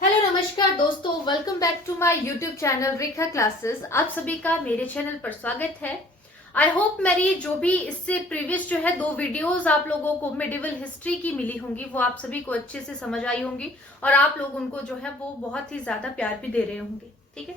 Hello नमस्कार दोस्तों, welcome back to my YouTube channel Rekha classes. आप सभी का मेरे चैनल पर स्वागत है। आई होप मेरी जो भी इससे प्रीवियस जो है 2 वीडियोस आप लोगों को मेडिवल हिस्ट्री की मिली होंगी वो आप सभी को अच्छे से समझ आई होंगी और आप लोग उनको जो है वो बहुत ही ज्यादा प्यार भी दे रहे होंगे। ठीक है,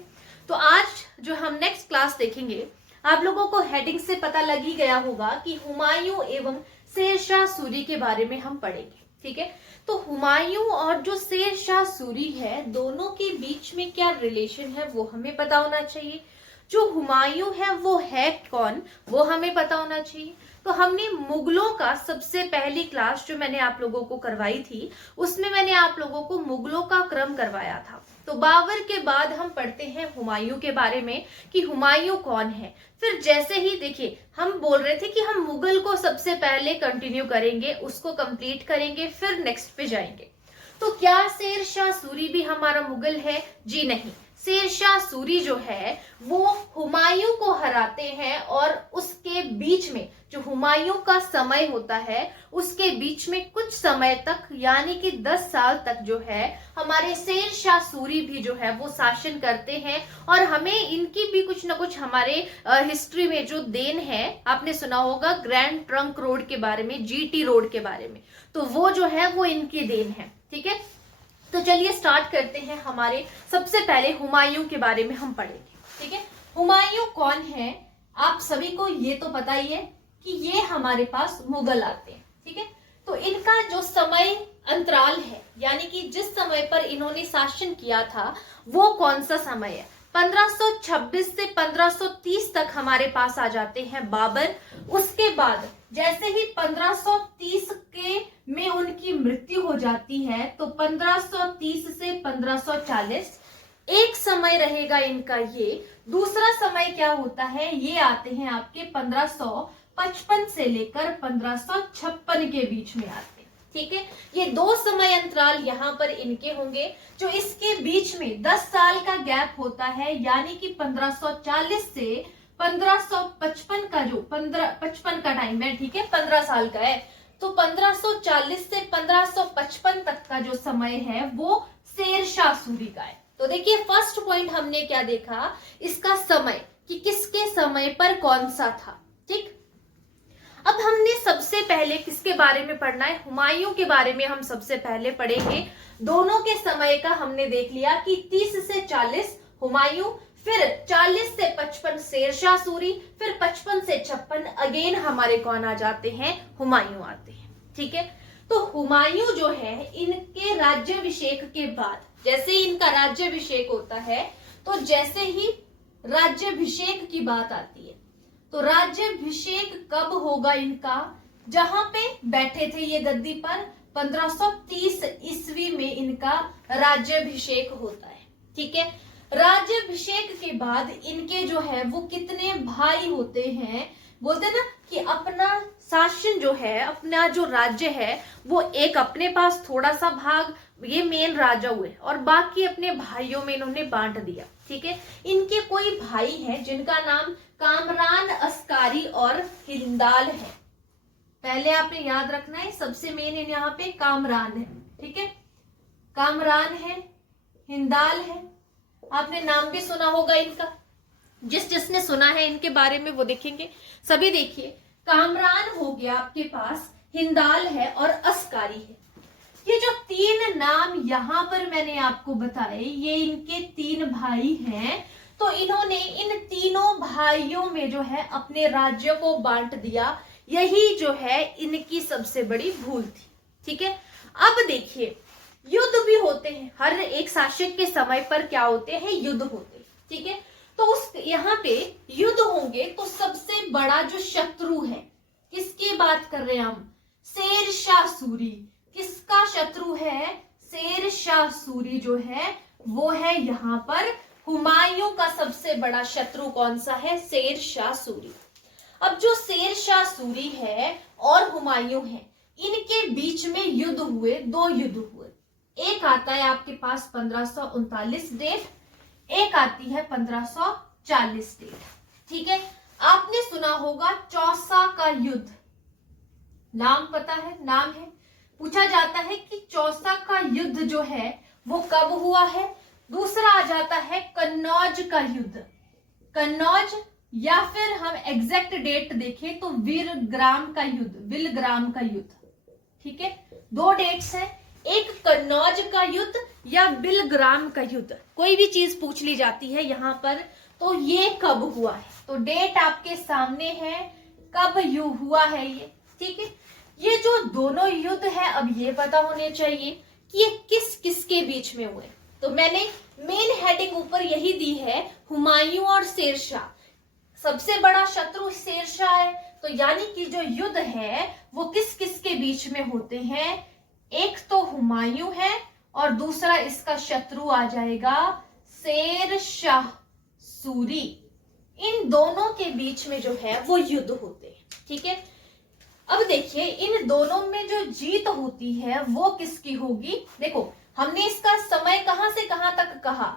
तो आज जो हम नेक्स्ट क्लास देखेंगे, आप लोगों को हेडिंग से पता लग ही गया होगा कि हुमायूं एवं शेरशाह सूरी के बारे में हम पढ़ेंगे। ठीक है, तो हुमायूं और जो शेरशाह सूरी है दोनों के बीच में क्या रिलेशन है वो हमें पता होना चाहिए। जो हुमायूं है वो है कौन वो हमें पता होना चाहिए। तो हमने मुगलों का सबसे पहली क्लास जो मैंने आप लोगों को करवाई थी उसमें मैंने आप लोगों को मुगलों का क्रम करवाया था। तो बाबर के बाद हम पढ़ते हैं हुमायूं के बारे में कि हुमायूं कौन है। फिर जैसे ही देखिए हम बोल रहे थे कि हम मुगल को सबसे पहले कंटिन्यू करेंगे, उसको कंप्लीट करेंगे, फिर नेक्स्ट पे जाएंगे। तो क्या शेरशाह सूरी भी हमारा मुगल है? जी नहीं, शेरशाह सूरी जो है वो हुमायूं को हराते हैं और उसके बीच में जो हुमायूं का समय होता है उसके बीच में कुछ समय तक यानी कि 10 साल तक जो है हमारे शेरशाह सूरी भी जो है वो शासन करते हैं। और हमें इनकी भी कुछ ना कुछ हमारे हिस्ट्री में जो देन है, आपने सुना होगा ग्रैंड ट्रंक रोड के बारे में, जीटी रोड के बारे में, तो वो जो है वो इनकी देन है। ठीक है, तो चलिए स्टार्ट करते हैं। हमारे सबसे पहले हुमायूं के बारे में हम पढ़ेंगे। ठीक है, हुमायूं कौन है? आप सभी को ये तो पता ही है कि ये हमारे पास मुगल आते हैं। ठीक है, तो इनका जो समय अंतराल है यानी कि जिस समय पर इन्होंने शासन किया था वो कौन सा समय है? 1526 से 1530 तक हमारे पास आ जाते हैं बाबर। उसके बाद जैसे ही 1530 के में उनकी मृत्यु हो जाती है तो 1530 से 1540 एक समय रहेगा इनका। ये दूसरा समय क्या होता है, ये आते हैं आपके 1555 से लेकर 1556 के बीच में आते हैं। ठीक है, ये 2 समय अंतराल यहाँ पर इनके होंगे। जो इसके बीच में 10 साल का गैप होता है यानी कि 1540 से 1555 का जो 55 का टाइम है, ठीक है, 15 साल का है, तो 1540 से 1555 तक का जो समय है वो शेरशाह सूरी का है। तो देखिए फर्स्ट पॉइंट हमने क्या देखा, इसका समय कि किसके समय पर कौन सा था। ठीक, अब हमने सबसे पहले किसके बारे में पढ़ना है? हुमायूं के बारे में हम सबसे पहले पढ़ेंगे। दोनों के समय का हमने देख लिया कि 30 से 40 हुमायूं, फिर 40 से 55 शेरशाह सूरी, फिर 55 से 56 अगेन हमारे कौन आ जाते हैं? हुमायूं आते हैं। ठीक है, तो हुमायूं जो है इनके राज्याभिषेक के बाद जैसे ही इनका राज्याभिषेक होता है तो जैसे ही राज्याभिषेक की बात आती है तो राज्याभिषेक कब होगा इनका? जहां पे बैठे थे ये गद्दी पर 1530 ईस्वी में इनका राज्याभिषेक होता है। ठीक है, राज्याभिषेक के बाद इनके जो है वो कितने भाई होते हैं? बोलते ना कि अपना शासन जो है, अपना जो राज्य है वो एक अपने पास थोड़ा सा भाग ये मेन राजा हुए और बाकी अपने भाइयों में इन्होंने बांट दिया। ठीक है, इनके कोई भाई हैं जिनका नाम कामरान, अस्कारी और हिंदाल है। पहले आपने याद रखना है, सबसे मेन यहाँ पे कामरान है। ठीक है, कामरान है, हिंदाल है, आपने नाम भी सुना होगा इनका। जिसने सुना है इनके बारे में वो देखेंगे। सभी देखिए, कामरान हो गया आपके पास, हिंदाल है और अस्कारी है। ये जो 3 नाम यहाँ पर मैंने आपको बताए ये इनके 3 भाई हैं। तो इन्होंने इन तीनों भाइयों में जो है अपने राज्य को बांट दिया। यही जो है इनकी सबसे बड़ी भूल थी। ठीक है, अब देखिए युद्ध भी होते हैं, हर एक शासक के समय पर क्या होते हैं? युद्ध होते हैं। ठीक है, तो उस यहाँ पे युद्ध होंगे तो सबसे बड़ा जो शत्रु है, किसकी बात कर रहे हैं हम? शेरशाह सूरी। किसका शत्रु है? शेरशाह सूरी जो है वो है यहाँ पर हुमायूं का सबसे बड़ा शत्रु। कौन सा है? शेरशाह सूरी। अब जो शेरशाह सूरी है और हुमायूं है इनके बीच में युद्ध हुए, 2 युद्ध हुए। एक आता है आपके पास 1539 डेट, एक आती है 1540 डेट। ठीक है, आपने सुना होगा चौसा का युद्ध, नाम पता है? नाम है, पूछा जाता है कि चौसा का युद्ध जो है वो कब हुआ है। दूसरा आ जाता है कन्नौज का युद्ध, कन्नौज, या फिर हम एग्जैक्ट डेट देखें तो वीरग्राम का युद्ध, विलग्राम का युद्ध। ठीक है, दो डेट्स हैं, एक कन्नौज का युद्ध या बिलग्राम का युद्ध। कोई भी चीज पूछ ली जाती है यहाँ पर तो ये कब हुआ है, तो डेट आपके सामने है, कब यू हुआ है ये। ठीक है, ये जो दोनों युद्ध है अब ये पता होने चाहिए कि ये किस किस के बीच में हुए। तो मैंने मेन हेडिंग ऊपर यही दी है, हुमायूं और शेरशाह। सबसे बड़ा शत्रु शेरशाह है, तो यानी कि जो युद्ध है वो किस किस के बीच में होते हैं, एक तो हुमायूं है और दूसरा इसका शत्रु आ जाएगा शेरशाह सूरी। इन दोनों के बीच में जो है वो युद्ध होते हैं। ठीक है, अब देखिए इन दोनों में जो जीत होती है वो किसकी होगी। देखो हमने इसका समय कहां से कहां तक कहा,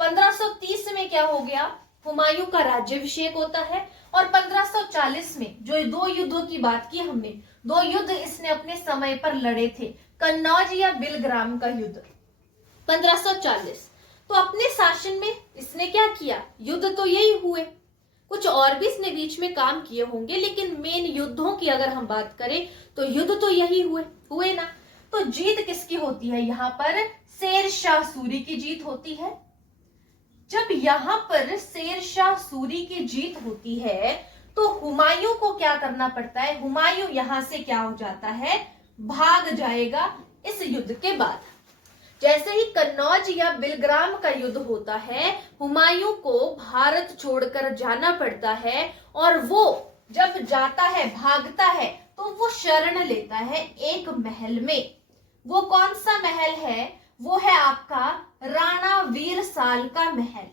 1530 में क्या हो गया, हुमायूं का राज्याभिषेक होता है, और 1540 में जो दो युद्धों की बात की हमने, दो युद्ध इसने अपने समय पर लड़े थे, कन्नौज या बिलग्राम का युद्ध 1540। तो अपने शासन में इसने क्या किया, युद्ध तो यही हुए, कुछ और भी इसने बीच में काम किए होंगे, लेकिन मेन युद्धों की अगर हम बात करें तो युद्ध तो यही हुए ना। तो जीत किसकी होती है, यहाँ पर शेरशाह सूरी की जीत होती है। जब यहाँ पर शेरशाह सूरी की जीत होती है तो हुमायूं को क्या करना पड़ता है, हुमायूं यहां से क्या हो जाता है, भाग जाएगा इस युद्ध के बाद। जैसे ही कन्नौज या बिलग्राम का युद्ध होता है, हुमायूं को भारत छोड़कर जाना पड़ता है, और वो जब जाता है, भागता है, तो वो शरण लेता है एक महल में। वो कौन सा महल है, वो है आपका राणा वीरसाल का महल।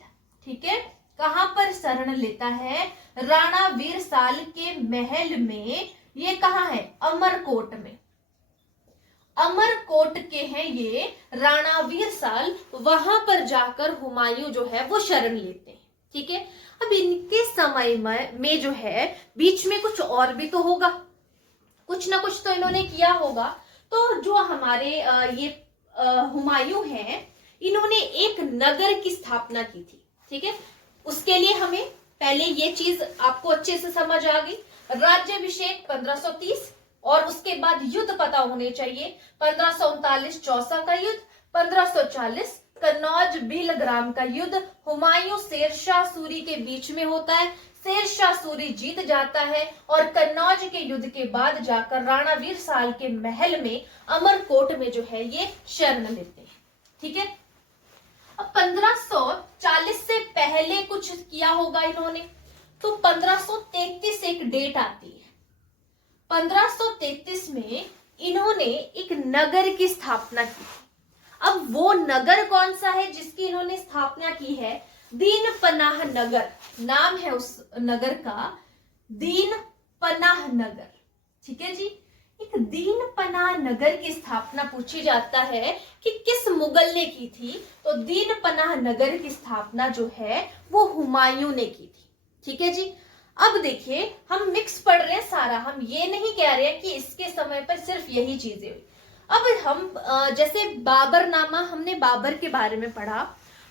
ठीक है, कहां पर शरण लेता है, राणा वीरसाल के महल में। ये कहां है, अमरकोट में, अमरकोट के हैं ये राणा वीरसाल, वहां पर जाकर हुमायूं जो है वो शरण लेते हैं। ठीक है, अब इनके समय में जो है बीच में कुछ और भी तो होगा, कुछ ना कुछ तो इन्होंने किया होगा। तो जो हमारे ये हुमायूं हैं, इन्होंने एक नगर की स्थापना की थी। ठीक है, उसके लिए हमें पहले ये चीज आपको अच्छे से समझ आ गई, राज्याभिषेक 1530, और उसके बाद युद्ध पता होने चाहिए, 1539 चौसा का युद्ध, 1540 कन्नौज बिलग्राम का युद्ध हुमायूं शेरशाह सूरी के बीच में होता है। शेरशाह सूरी जीत जाता है और कन्नौज के युद्ध के बाद जाकर राणा वीरसाल के महल में, अमरकोट में जो है ये शरण लेते हैं। ठीक है, अब 1540 से पहले कुछ किया होगा इन्होंने, तो 1533 एक डेट आती है। 1533 में इन्होंने एक नगर की स्थापना की। अब वो नगर कौन सा है जिसकी इन्होंने स्थापना की है, दीन पनाह नगर नाम है उस नगर का, दीन पनाह नगर। ठीक है जी, एक दीन पनाह नगर की स्थापना पूछी जाता है कि किस मुगल ने की थी, तो दीन पनाह नगर की स्थापना जो है वो हुमायूं ने की थी। ठीक है जी, अब देखिए हम मिक्स पढ़ रहे हैं सारा, हम ये नहीं कह रहे हैं कि इसके समय पर सिर्फ यही चीजें हुई। अब हम जैसे बाबरनामा, हमने बाबर के बारे में पढ़ा,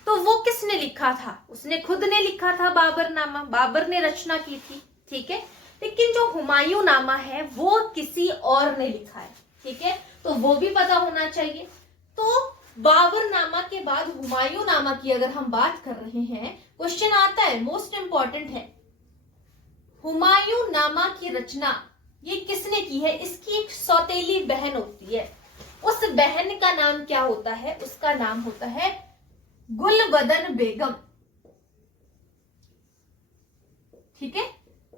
तो वो किसने लिखा था, उसने खुद ने लिखा था बाबरनामा, बाबर ने रचना की थी। ठीक है, लेकिन जो हुमायूं नामा है वो किसी और ने लिखा है। ठीक है, तो वो भी पता होना चाहिए। तो बाबरनामा के बाद हुमायूं नामा की अगर हम बात कर रहे हैं, क्वेश्चन आता है, मोस्ट इंपॉर्टेंट है, हुमायूं नामा की रचना ये किसने की है, इसकी एक सौतेली बहन होती है, उस बहन का नाम क्या होता है, उसका नाम होता है गुलबदन बेगम। ठीक है,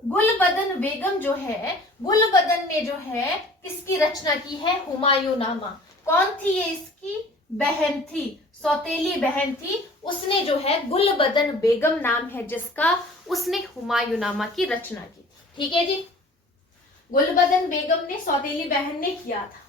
गुलबदन बेगम जो है, गुलबदन ने जो है किसकी रचना की है, हुमायूं नामा। कौन थी ये, इसकी बहन थी, सौतेली बहन थी, उसने जो है गुलबदन बेगम नाम है जिसका, उसने हुमायूं नामा की रचना की थी। ठीक है जी, गुलबदन बेगम ने, सौतेली बहन ने किया था।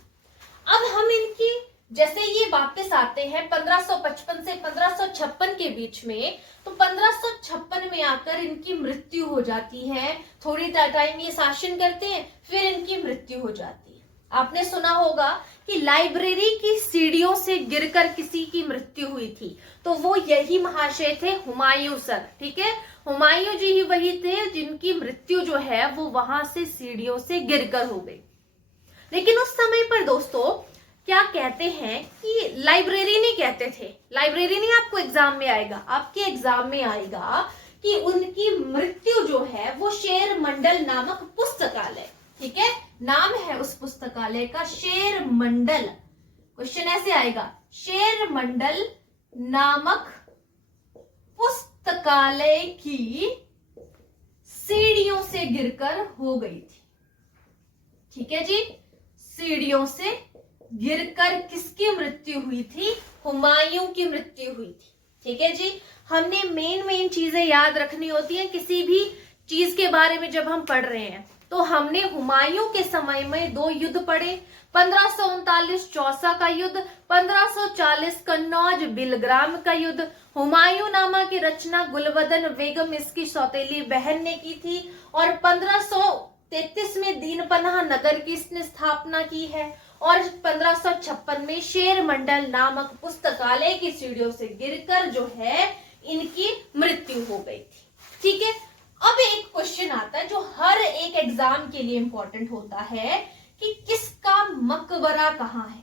अब हम इनकी जैसे ये वापस आते हैं 1555 से 1556 के बीच में, तो 1556 में आकर इनकी मृत्यु हो जाती है। थोड़ी टाइम ये शासन करते हैं, फिर इनकी मृत्यु हो जाती है। आपने सुना होगा कि लाइब्रेरी की सीढ़ियों से गिरकर किसी की मृत्यु हुई थी, तो वो यही महाशय थे, हुमायूं सर। ठीक है, हुमायूं जी ही वही थे जिनकी मृत्यु जो है वो वहां से सीढ़ियों से गिरकर हो गई। लेकिन उस समय पर दोस्तों क्या कहते हैं कि लाइब्रेरी नहीं कहते थे, लाइब्रेरी नहीं आपको एग्जाम में आएगा, आपके एग्जाम में आएगा कि उनकी मृत्यु जो है वो शेर मंडल नामक पुस्तकालय, ठीक है, नाम है उस पुस्तकालय का शेर मंडल। क्वेश्चन ऐसे आएगा, शेर मंडल नामक पुस्तकालय की सीढ़ियों से गिरकर हो गई थी। ठीक है जी, सीढ़ियों से गिरकर किसकी मृत्यु हुई थी? हुमायूं की मृत्यु हुई थी। ठीक है जी, हमने मेन चीजें याद रखनी होती हैं किसी भी चीज के बारे में जब हम पढ़ रहे हैं। तो हमने हुमायूं के समय में 2 युद्ध पढ़े, 1539 चौसा का युद्ध, 1540 कन्नौज बिलग्राम का युद्ध। हुमायूं नामा की रचना गुलबदन बेगम इसकी सौतेली बहन ने की थी और 1533 में दीनपनाह नगर की इसने स्थापना की है और 1556 में शेर मंडल नामक पुस्तकालय की सीढ़ियों से गिरकर जो है इनकी मृत्यु हो गई थी। ठीक है, अब एक क्वेश्चन आता है जो हर एक एग्जाम के लिए इंपॉर्टेंट होता है कि किसका मकबरा कहाँ है।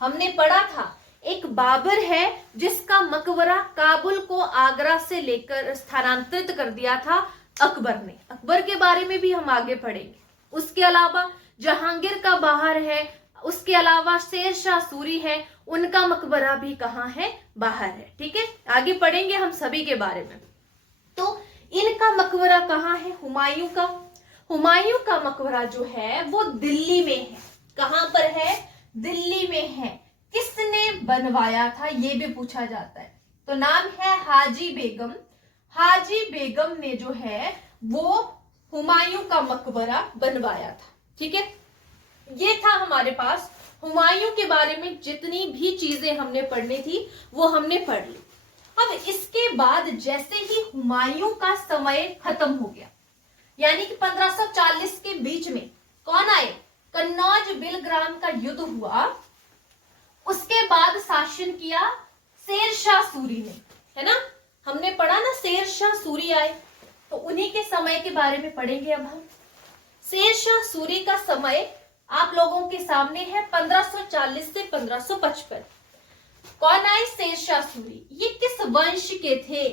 हमने पढ़ा था एक बाबर है जिसका मकबरा काबुल को आगरा से लेकर स्थानांतरित कर दिया था अकबर ने। अकबर के बारे में भी हम आगे पढ़ेंगे। उसके अलावा जहांगीर का बाहर है, उसके अलावा शेर शाह सूरी है, उनका मकबरा भी कहाँ है? बाहर है। ठीक है, आगे पढ़ेंगे हम सभी के बारे में। तो इनका मकबरा कहाँ है? हुमायूं का। हुमायूं का मकबरा जो है वो दिल्ली में है। कहां पर है? दिल्ली में है। किसने बनवाया था ये भी पूछा जाता है। तो नाम है हाजी बेगम। हाजी बेगम ने जो है वो हुमायूं का मकबरा बनवाया था। ठीक है, ये था हमारे पास हुमायूं के बारे में जितनी भी चीजें हमने पढ़नी थी वो हमने पढ़ ली। अब इसके बाद जैसे ही हुमायूं का समय खत्म हो गया, यानी कि 1540 के बीच में कौन आए? कन्नौज बिलग्राम का युद्ध हुआ। उसके बाद शासन किया शेर शाह सूरी ने, है ना, हमने पढ़ा ना शेर शाह सूरी आए, तो उन्हीं के समय के बारे में पढ़ेंगे अब हम। शेर शाह सूरी का समय आप लोगों के सामने है 1540 से 1555। कौन आए? शेर शाह सूरी। ये किस वंश के थे?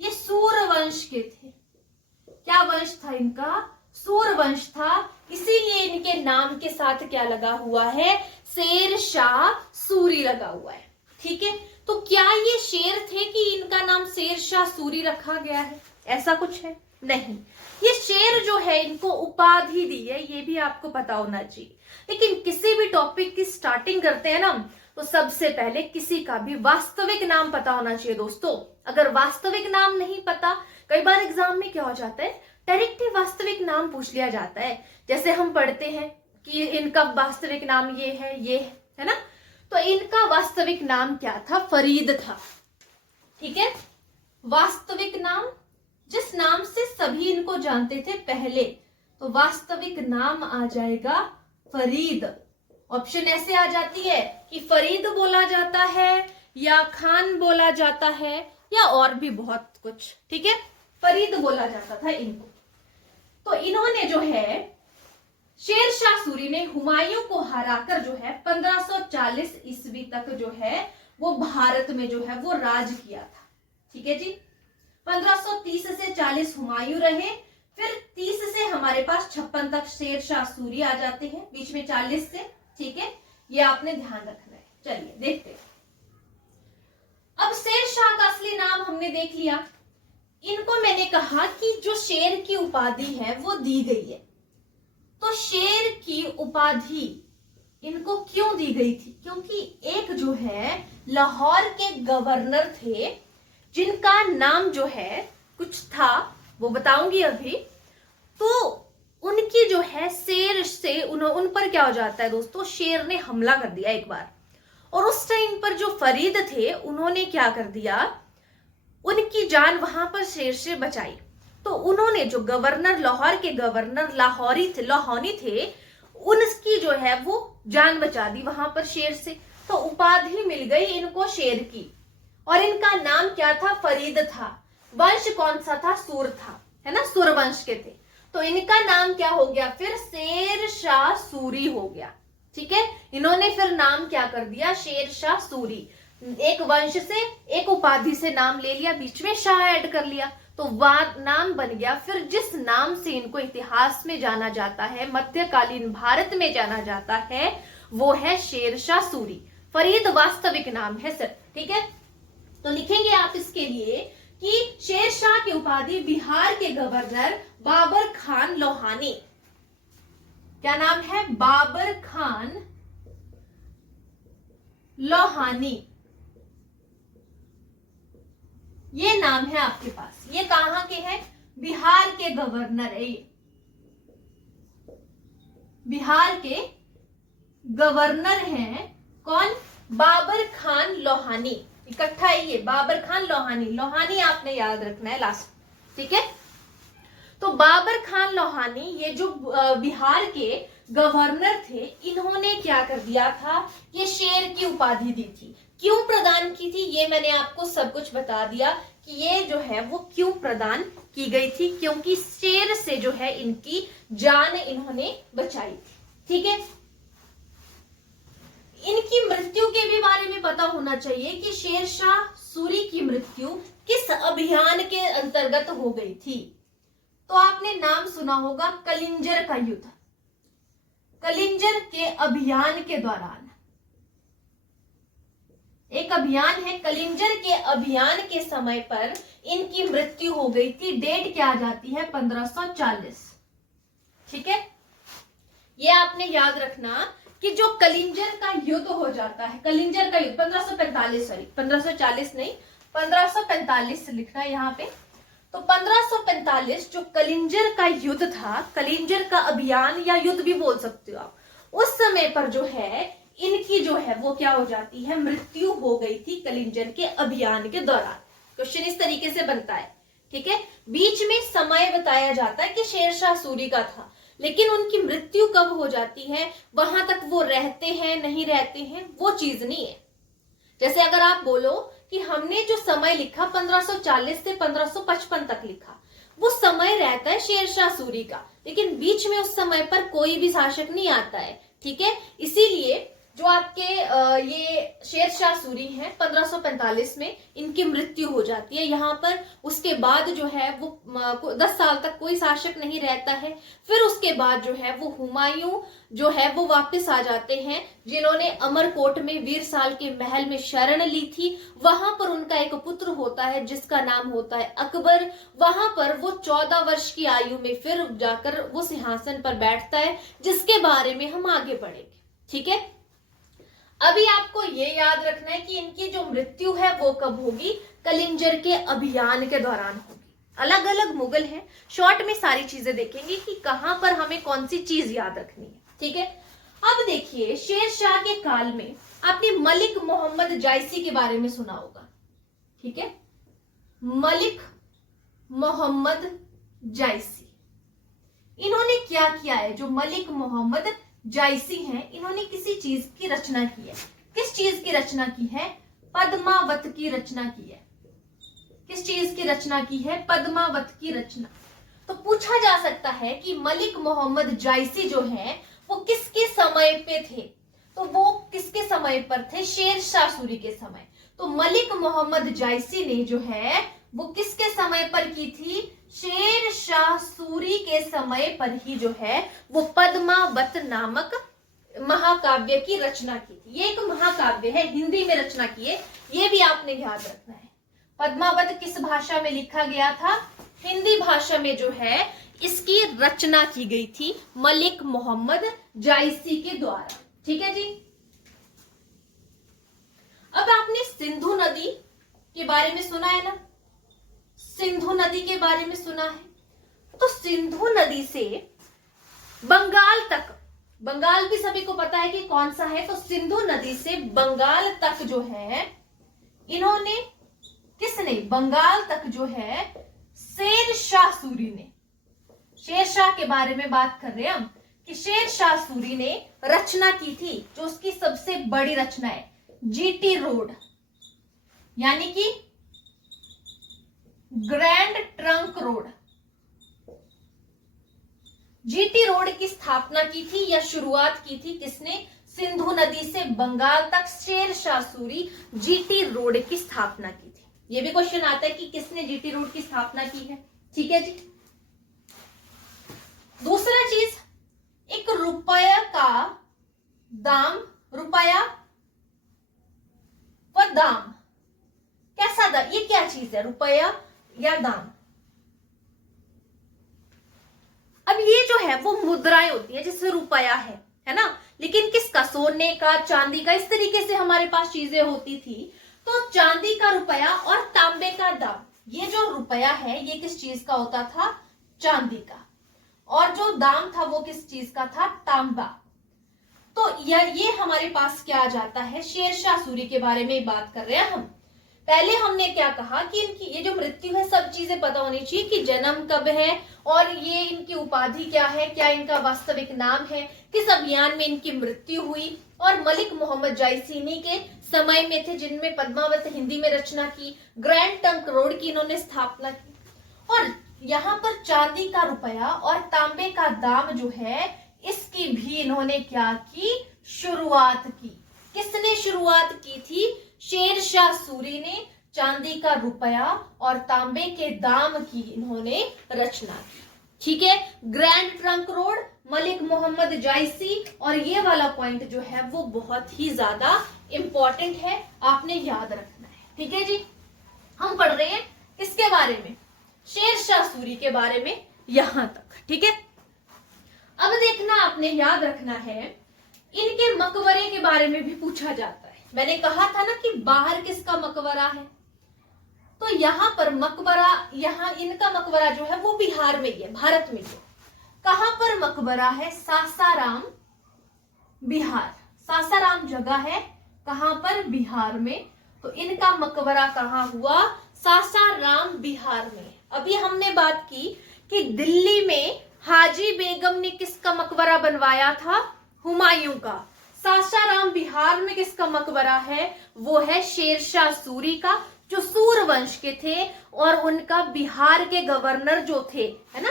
ये सूर वंश के थे। क्या वंश था इनका? सूर वंश था। इसीलिए इनके नाम के साथ क्या लगा हुआ है? शेर शाह सूरी लगा हुआ है। ठीक है, तो क्या ये शेर थे कि इनका नाम शेर शाह सूरी रखा गया है? ऐसा कुछ है? नहीं, ये शेर जो है इनको उपाधि दी है, ये भी आपको पता होना चाहिए। लेकिन किसी भी टॉपिक की स्टार्टिंग करते हैं ना, तो सबसे पहले किसी का भी वास्तविक नाम पता होना चाहिए दोस्तों। अगर वास्तविक नाम नहीं पता, कई बार एग्जाम में क्या हो जाता है, डायरेक्ट ही वास्तविक नाम पूछ लिया जाता है। जैसे हम पढ़ते हैं कि इनका वास्तविक नाम ये है ना, तो इनका वास्तविक नाम क्या था? फरीद था। ठीक है, वास्तविक नाम जिस नाम से सभी इनको जानते थे पहले, तो वास्तविक नाम आ जाएगा फरीद। ऑप्शन ऐसे आ जाती है कि फरीद बोला जाता है या खान बोला जाता है या और भी बहुत कुछ। ठीक है, फरीद बोला जाता था इनको। तो इन्होंने जो है शेर शाह सूरी ने हुमायूं को हराकर जो है 1540 ईस्वी तक जो है वो भारत में जो है वो राज किया था। ठीक है जी, 1530 से 40 हुमायूं रहे, फिर 30 से हमारे पास 56 तक शेर शाह सूरी आ जाते हैं, बीच में 40 से। ठीक है, ये आपने ध्यान रखना है। चलिए देखते हैं। अब शेर शाह का असली नाम हमने देख लिया। इनको मैंने कहा कि जो शेर की उपाधि है वो दी गई है, तो शेर की उपाधि इनको क्यों दी गई थी? क्योंकि एक जो है लाहौर के गवर्नर थे जिनका नाम जो है कुछ था, वो बताऊंगी अभी। तो उनकी जो है शेर से उन पर क्या हो जाता है दोस्तों, शेर ने हमला कर दिया एक बार। और उस टाइम पर जो फरीद थे उन्होंने क्या कर दिया, उनकी जान वहां पर शेर से बचाई। तो उन्होंने जो गवर्नर, लाहौर के गवर्नर लाहौरी थे उनकी जो है वो जान बचा दी वहां पर शेर से, तो उपाधि मिल गई इनको शेर की। और इनका नाम क्या था? फरीद था। वंश कौन सा था? सूर था, है ना, सूर वंश के थे। तो इनका नाम क्या हो गया फिर? शेर शाह सूरी हो गया। ठीक है, इन्होंने फिर नाम क्या कर दिया? शेर शाह सूरी। एक वंश से, एक उपाधि से नाम ले लिया, बीच में शाह ऐड कर लिया, तो नाम बन गया। फिर जिस नाम से इनको इतिहास में जाना जाता है, मध्यकालीन भारत में जाना जाता है, वो है शेर शाह सूरी। फरीद वास्तविक नाम है सर। ठीक है, तो लिखेंगे आप इसके लिए कि शेर शाह की उपाधि बिहार के गवर्नर बाबर खान लोहानी, क्या नाम है? बाबर खान लोहानी, ये नाम है आपके पास। ये कहां के हैं? बिहार के गवर्नर है ये, बिहार के गवर्नर हैं कौन? बाबर खान लोहानी। इकट्ठा है ये, बाबर खान लोहानी। लोहानी आपने याद रखना है लास्ट। ठीक है, तो बाबर खान लोहानी ये जो बिहार के गवर्नर थे, इन्होंने क्या कर दिया था? ये शेर की उपाधि दी थी। क्यों प्रदान की थी ये मैंने आपको सब कुछ बता दिया कि ये जो है वो क्यों प्रदान की गई थी, क्योंकि शेर से जो है इनकी जान इन्होंने बचाई थी। ठीक है, इनकी मृत्यु के भी बारे में पता होना चाहिए कि शेर शाह सूरी की मृत्यु किस अभियान के अंतर्गत हो गई थी। तो आपने नाम सुना होगा कलिंजर का युद्ध। कलिंजर के अभियान के दौरान एक अभियान है, कलिंजर के अभियान के समय पर इनकी मृत्यु हो गई थी। डेट क्या आ जाती है? 1540। ठीक है, ये आपने याद रखना कि जो कलिंजर का युद्ध हो जाता है, कलिंजर का युद्ध 1545, सॉरी 1540 नहीं, 1545 लिखना यहाँ पे। तो 1545 जो कलिंजर का युद्ध था, कलिंजर का अभियान या युद्ध भी बोल सकते हो आप, उस समय पर जो है इनकी जो है वो क्या हो जाती है? मृत्यु हो गई थी कलिंजर के अभियान के दौरान। क्वेश्चन इस तरीके से बनता है। ठीक है, बीच में समय बताया जाता है कि शेरशाह सूरी का था, लेकिन उनकी मृत्यु कब हो जाती है, वहां तक वो रहते हैं नहीं रहते हैं वो चीज नहीं है। जैसे अगर आप बोलो कि हमने जो समय लिखा 1540 से 1555 तक लिखा, वो समय रहता है शेरशाह सूरी का, लेकिन बीच में उस समय पर कोई भी शासक नहीं आता है। ठीक है, इसीलिए जो आपके ये शेरशाह सूरी हैं 1545 में इनकी मृत्यु हो जाती है यहाँ पर। उसके बाद जो है वो 10 साल तक कोई शासक नहीं रहता है। फिर उसके बाद जो है वो हुमायूं जो है वो वापस आ जाते हैं, जिन्होंने अमरकोट में वीरसाल के महल में शरण ली थी। वहां पर उनका एक पुत्र होता है जिसका नाम होता है अकबर। वहां पर वो 14 वर्ष की आयु में फिर जाकर वो सिंहासन पर बैठता है, जिसके बारे में हम आगे पढ़ेंगे। ठीक है, अभी आपको ये याद रखना है कि इनकी जो मृत्यु है वो कब होगी? कलिंजर के अभियान के दौरान होगी। अलग अलग मुगल हैं, शॉर्ट में सारी चीजें देखेंगे कि कहां पर हमें कौन सी चीज याद रखनी है। ठीक है, अब देखिए शेर शाह के काल में आपने मलिक मोहम्मद जायसी के बारे में सुना होगा। ठीक है, मलिक मोहम्मद जायसी, इन्होंने क्या किया है? जो मलिक मोहम्मद जायसी हैं, इन्होंने किसी चीज की रचना की है। किस चीज की रचना की है? पद्मावत की रचना की है। किस चीज की रचना की है? पद्मावत की रचना। तो पूछा जा सकता है कि मलिक मोहम्मद जायसी जो है वो किसके समय पे थे? तो वो किसके समय पर थे? शेर शाह सूरी के समय। तो मलिक मोहम्मद जायसी ने जो है वो किसके समय पर की थी? शेर शाह सूरी के समय पर ही जो है वो पद्मावत नामक महाकाव्य की रचना की थी। ये एक महाकाव्य है, हिंदी में रचना की है, ये भी आपने याद रखना है। पद्मावत किस भाषा में लिखा गया था? हिंदी भाषा में जो है इसकी रचना की गई थी मलिक मोहम्मद जायसी के द्वारा। ठीक है जी, अब आपने सिंधु नदी के बारे में सुना है ना? सिंधु नदी के बारे में सुना है? तो सिंधु नदी से बंगाल तक, बंगाल भी सभी को पता है कि कौन सा है, तो सिंधु नदी से बंगाल तक जो है इन्होंने, किसने? बंगाल तक जो है शेर शाह सूरी ने। शेर शाह के बारे में बात कर रहे हैं हम कि शेर शाह सूरी ने रचना की थी, जो उसकी सबसे बड़ी रचना है जीटी रोड, यानी कि grand trunk road. GT road की स्थापना की थी या शुरुआत की थी किसने? सिंधु नदी से बंगाल तक शेर शाह सूरी जीटी रोड की स्थापना की थी। ये भी क्वेश्चन आता है कि किसने जीटी रोड की स्थापना की है। ठीक है जी। दूसरा चीज, एक रुपया का दाम, रुपया व दाम, कैसा दाम? ये क्या चीज है, रुपया या दाम? अब ये जो है वो मुद्राएं होती है, जैसे रुपया है ना, लेकिन किसका? सोने का, चांदी का, इस तरीके से हमारे पास चीजें होती थी। तो चांदी का रुपया और तांबे का दाम, ये जो रुपया है ये किस चीज का होता था? चांदी का। और जो दाम था वो किस चीज का था? तांबा। तो ये हमारे पास क्या आ जाता है? शेर शाह सूरी के बारे में बात कर रहे हैं हम। पहले हमने क्या कहा कि इनकी ये जो मृत्यु है सब चीजें पता होनी चाहिए कि जन्म कब है और ये इनकी उपाधि क्या है, क्या इनका वास्तविक नाम है, किस अभियान में इनकी मृत्यु हुई, और मलिक मोहम्मद जायसीनी के समय में थे जिनमें पद्मावत हिंदी में रचना की, ग्रैंड ट्रंक रोड की इन्होंने स्थापना की। और यहाँ पर चांदी का रुपया और तांबे का दाम जो है इसकी भी इन्होंने क्या की? शुरुआत की। किसने शुरुआत की थी? शेर शाह सूरी ने चांदी का रुपया और तांबे के दाम की इन्होंने रचना की। ठीक है, grand trunk road, Malik Muhammad Jayasi, और ये वाला पॉइंट जो है वो बहुत ही ज्यादा इंपॉर्टेंट है, आपने याद रखना है। ठीक है जी। हम पढ़ रहे हैं किसके बारे में? शेर शाह सूरी के बारे में यहां तक। ठीक है, अब देखना आपने याद रखना है, इनके मकबरे के बारे में भी पूछा जाता है। मैंने कहा था ना कि बाहर किसका मकबरा है, तो यहाँ पर मकबरा, यहाँ इनका मकबरा जो है वो बिहार में ही है, भारत में ही। कहां पर मकबरा है? सासाराम, बिहार। सासाराम जगह है कहां पर? बिहार में। तो इनका मकबरा कहां हुआ? सासाराम, बिहार में। अभी हमने बात की कि दिल्ली में हाजी बेगम ने किसका मकबरा बनवाया था? हुमायूं का। सासाराम, बिहार में किसका मकबरा है? वो है शेर शाह सूरी का, जो सूर वंश के थे, और उनका बिहार के गवर्नर जो थे, है ना,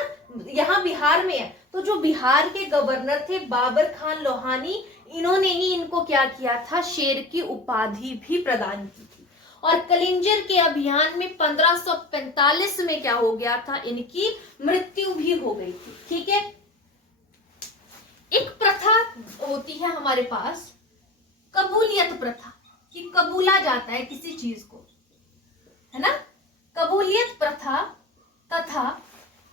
यहाँ बिहार में है, तो जो बिहार के गवर्नर थे बाबर खान लोहानी, इन्होंने ही इनको क्या किया था? शेर की उपाधि भी प्रदान की थी। और कलिंजर के अभियान में 1545 में क्या हो गया था? इनकी मृत्यु भी हो गई थी। ठीक है, एक प्रथा होती है हमारे पास, कबूलियत प्रथा, कि कबूला जाता है किसी चीज को, है ना, कबूलियत प्रथा। तथा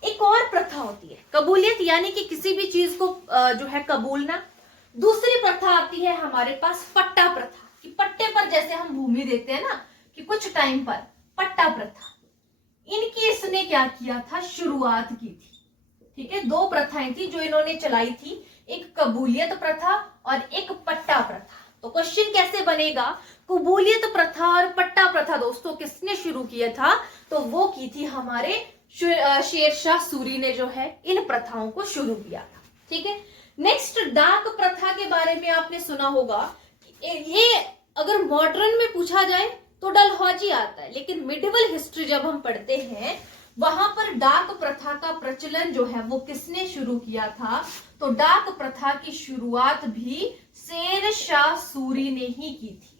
एक और प्रथा होती है, कबूलियत यानी कि किसी भी चीज को जो है कबूलना। दूसरी प्रथा आती है हमारे पास पट्टा प्रथा, कि पट्टे पर जैसे हम भूमि देते हैं ना, कि कुछ टाइम पर, पट्टा प्रथा। इनकी इसने क्या किया था? शुरुआत की थी। ठीक है, दो प्रथाएं थी जो इन्होंने चलाई थी, एक कबूलियत प्रथा और एक पट्टा प्रथा। तो क्वेश्चन कैसे बनेगा? कबूलियत प्रथा और पट्टा प्रथा दोस्तों किसने शुरू किया था? तो वो की थी हमारे शेर शाह सूरी ने जो है इन प्रथाओं को शुरू किया था। ठीक है, नेक्स्ट डाक प्रथा के बारे में आपने सुना होगा। ये अगर मॉडर्न में पूछा जाए तो डलहौजी आता है, लेकिन मिडिवल हिस्ट्री जब हम पढ़ते हैं वहां पर डाक प्रथा का प्रचलन जो है वो किसने शुरू किया था? तो डाक प्रथा की शुरुआत भी शेर शाह सूरी ने ही की थी।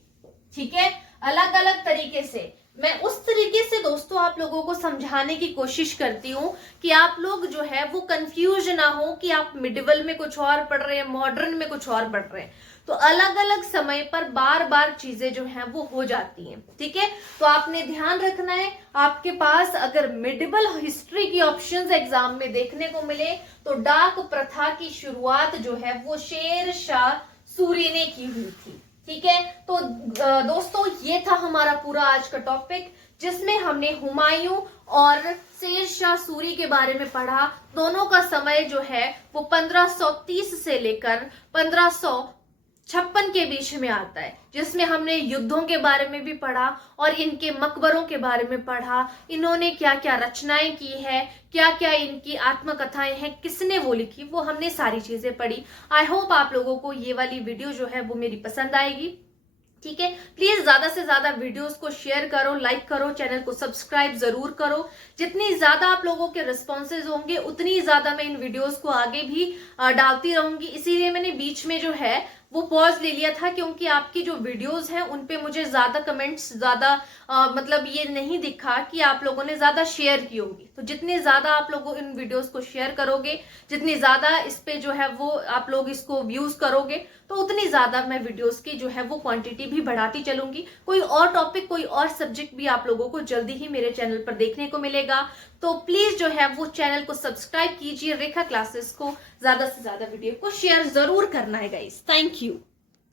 ठीक है, अलग अलग तरीके से, मैं उस तरीके से दोस्तों आप लोगों को समझाने की कोशिश करती हूँ कि आप लोग जो है वो कंफ्यूज ना हो कि आप मिडिवल में कुछ और पढ़ रहे हैं, मॉडर्न में कुछ और पढ़ रहे हैं। तो अलग अलग समय पर बार बार चीजें जो हैं वो हो जाती हैं। ठीक है, तो आपने ध्यान रखना है, आपके पास अगर मिडिवल हिस्ट्री की ऑप्शंस एग्जाम में देखने को मिले तो डाक प्रथा की शुरुआत जो है वो शेर शाह सूरी ने की हुई थी। ठीक है, तो दोस्तों ये था हमारा पूरा आज का टॉपिक, जिसमें हमने हुमायूं और शेर शाह सूरी के बारे में पढ़ा। दोनों का समय जो है वो 1530 से लेकर 1500 56 के बीच में आता है, जिसमें हमने युद्धों के बारे में भी पढ़ा और इनके मकबरों के बारे में पढ़ा, इन्होंने क्या क्या रचनाएं की है, क्या क्या इनकी आत्मकथाएं हैं, किसने वो लिखी, वो हमने सारी चीजें पढ़ी। आई होप आप लोगों को ये वाली वीडियो जो है वो मेरी पसंद आएगी। ठीक है, प्लीज ज्यादा से ज्यादा वीडियोस को शेयर करो, लाइक करो, चैनल को सब्सक्राइब जरूर करो। जितनी ज्यादा आप लोगों के रिस्पॉन्सेज होंगे उतनी ज्यादा मैं इन वीडियोस को आगे भी डालती रहूंगी। इसीलिए मैंने बीच में जो है वो पॉज ले लिया था, क्योंकि आपकी जो वीडियोस हैं उन पे मुझे ज्यादा कमेंट्स, ज्यादा मतलब ये नहीं दिखा कि आप लोगों ने ज्यादा शेयर की होगी। तो जितने ज्यादा आप लोग इन वीडियोस को शेयर करोगे, जितनी ज्यादा इस पे जो है वो आप लोग इसको व्यूज करोगे, तो उतनी ज्यादा मैं वीडियोस की जो है वो क्वांटिटी भी बढ़ाती चलूंगी। कोई और टॉपिक, कोई और सब्जेक्ट भी आप लोगों को जल्दी ही मेरे चैनल पर देखने को मिलेगा। तो प्लीज जो है वो चैनल को सब्सक्राइब कीजिए, रेखा क्लासेस को ज्यादा से ज्यादा वीडियो को शेयर जरूर करना है गाइस। Thank you.